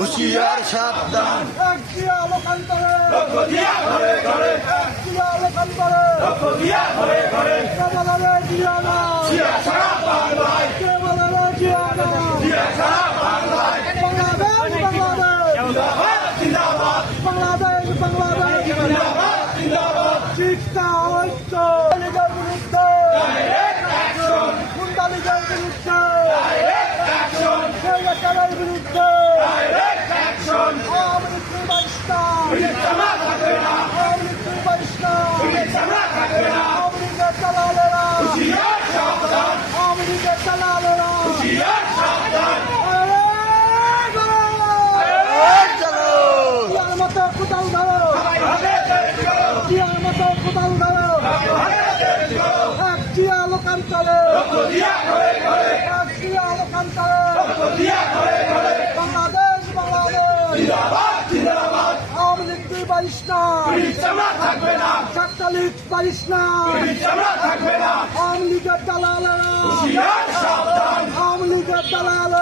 হুঁশিয়ার সাবধান জিয়া লোকান্তরে লক্ষ দিয়া ঘরে ঘরে জিয়া লোকান্তরে লক্ষ দিয়া ঘরে ঘরে কে বলে রে জিয়া না জিয়া সারা বাংলায় কে বলে রে জিয়া না জিয়া সারা বাংলায় বাংলাদেশ জিন্দাবাদ বাংলাদেশ বাংলাদেশ জিন্দাবাদ জিন্দাবাদ শিক্ষা ঐক্য লীগের বিরুদ্ধে ডাইরেক্ট অ্যাকশন গুন্ডা লীগের বিরুদ্ধে ডাইরেক্ট অ্যাকশন সৈয়দের বিরুদ্ধে ডাইরেক্ট অ্যাকশন আওয়ামী লীগ বাইশটান জামা থাকবে না আওয়ামী লীগ বাইশটান জামা থাকবে না আওয়ামী লীগের দালালেরা হুঁশিয়ার সাবধান আওয়ামী লীগের দালালেরা হুঁশিয়ার সাবধান জিয়ার মতো কোদাল ধরো জিয়ার মতো কোদাল ধরো এক জিয়া লোকান্তরে লক্ষ দিয়া ঘরে ঘরে এক জিয়া লোকান্তরে লক্ষ দিয়া ঘরে ঘরে বাংলাদেশ বাংলাদেশ জিন্দাবাদ জিন্দাবাদ আওয়ামী লীগ তুই পারিস না জামা থাকবে না ছাত্র লীগ পারিস না জামা থাকবে না আওয়ামী লীগের দালালেরা হুঁশিয়ার সাবধান আওয়ামী লীগের দালালেরা